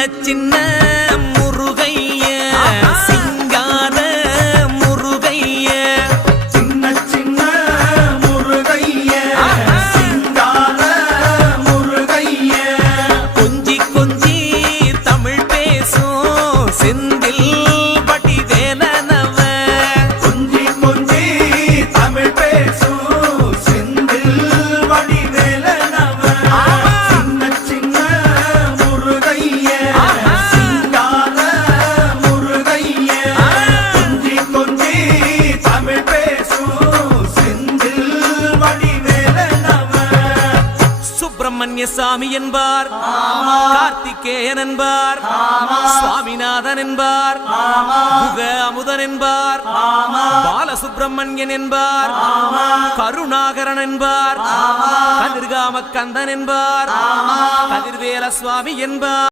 சின்ன முருகைய சிங்கார முருகைய சின்ன சின்ன முருகைய சிங்கார முருகைய கொஞ்சி கொஞ்சி தமிழ் பேசும் செந்தில் வடிவேலனவ கொஞ்சி கொஞ்சி தமிழ் பேசும் செந்தில் வடிவேலனவ சின்ன சின்ன முருகைய சிங்கார முருகைய கொஞ்சி கொஞ்சி தமிழ் பேசும் செந்தில் வடிவேலனவ சுப்பிரமணிய சாமி என்பார், கார்த்திகேயன் என்பார், சுவாமிநாதன் என்பார், முக அமுதன் என்பார், பாலசுப்பிரமணியன் என்பார், கருணாகரன் என்பார், கதிர்காம கந்தன் என்பார், கதிர்வேல சுவாமி என்பார்.